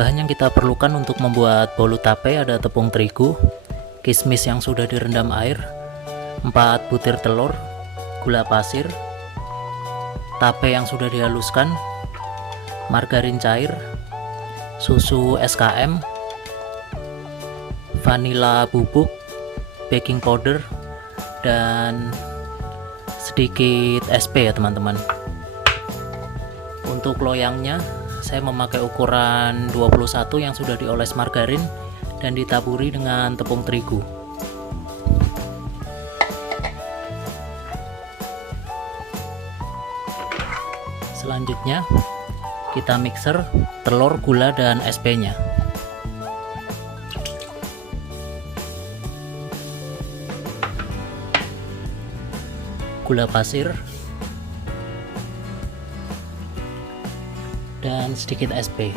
Bahan yang kita perlukan untuk membuat bolu tape ada tepung terigu, kismis yang sudah direndam air, 4 butir telur, gula pasir, tape yang sudah dihaluskan, margarin cair, susu SKM, vanila bubuk, baking powder, dan sedikit SP ya teman-teman. Untuk loyangnya saya memakai ukuran 21 yang sudah dioles margarin dan ditaburi dengan tepung terigu. Selanjutnya kita mixer telur, gula, dan SP-nya. Gula pasir dan sedikit SP.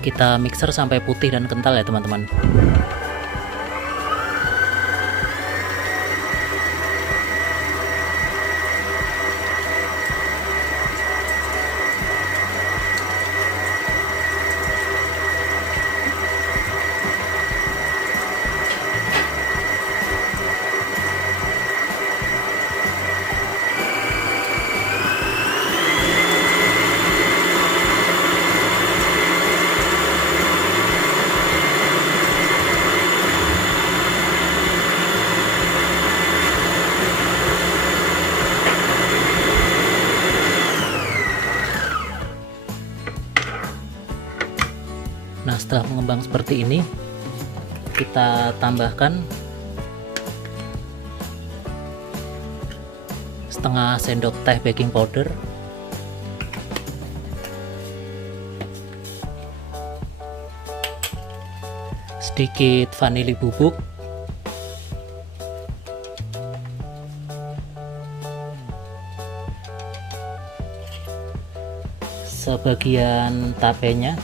Kita mixer sampai putih dan kental ya teman-teman. Nah, setelah mengembang seperti ini, kita tambahkan setengah sendok teh baking powder, sedikit vanili bubuk, sebagian tapenya,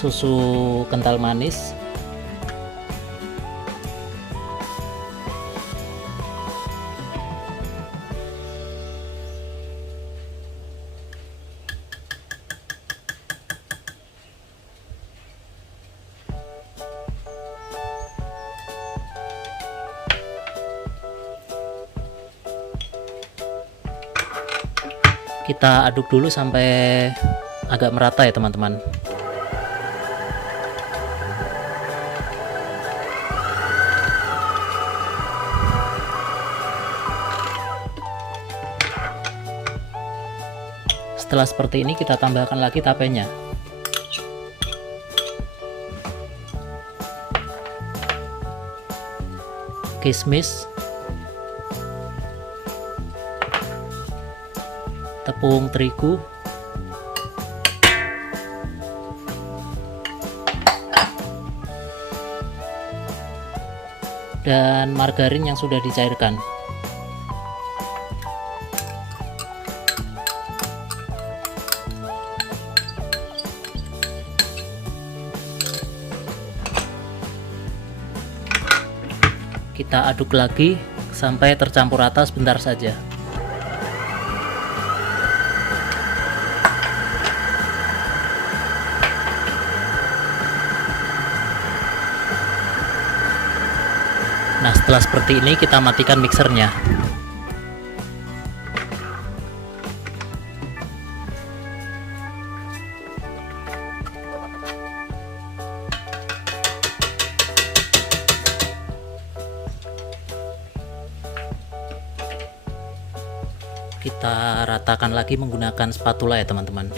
susu kental manis, kita aduk dulu sampai agak merata ya teman-teman. Setelah seperti ini kita tambahkan lagi tapenya. Kismis, tepung terigu, dan margarin yang sudah dicairkan. Kita aduk lagi sampai tercampur rata sebentar saja. Nah, setelah seperti ini kita matikan mixernya. Kita ratakan lagi menggunakan spatula ya teman-teman.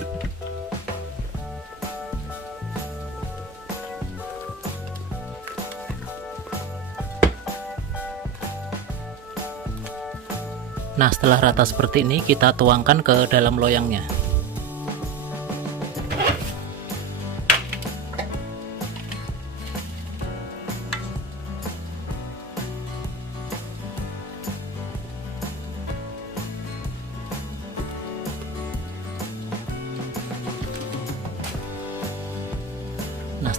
Nah, setelah rata seperti ini kita tuangkan ke dalam loyangnya.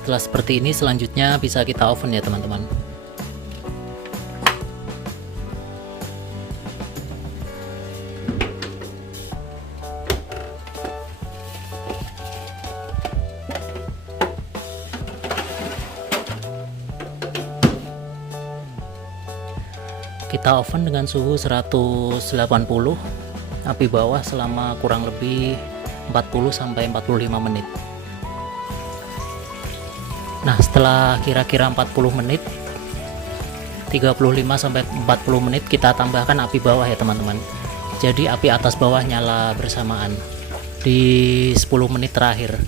setelah seperti ini selanjutnya bisa kita oven ya teman-teman. Kita oven dengan suhu 180, api bawah selama kurang lebih 40-45 menit. Nah, setelah kira-kira 40 menit, 35-40 menit, kita tambahkan api bawah ya teman-teman. Jadi api atas bawah nyala bersamaan di 10 menit terakhir.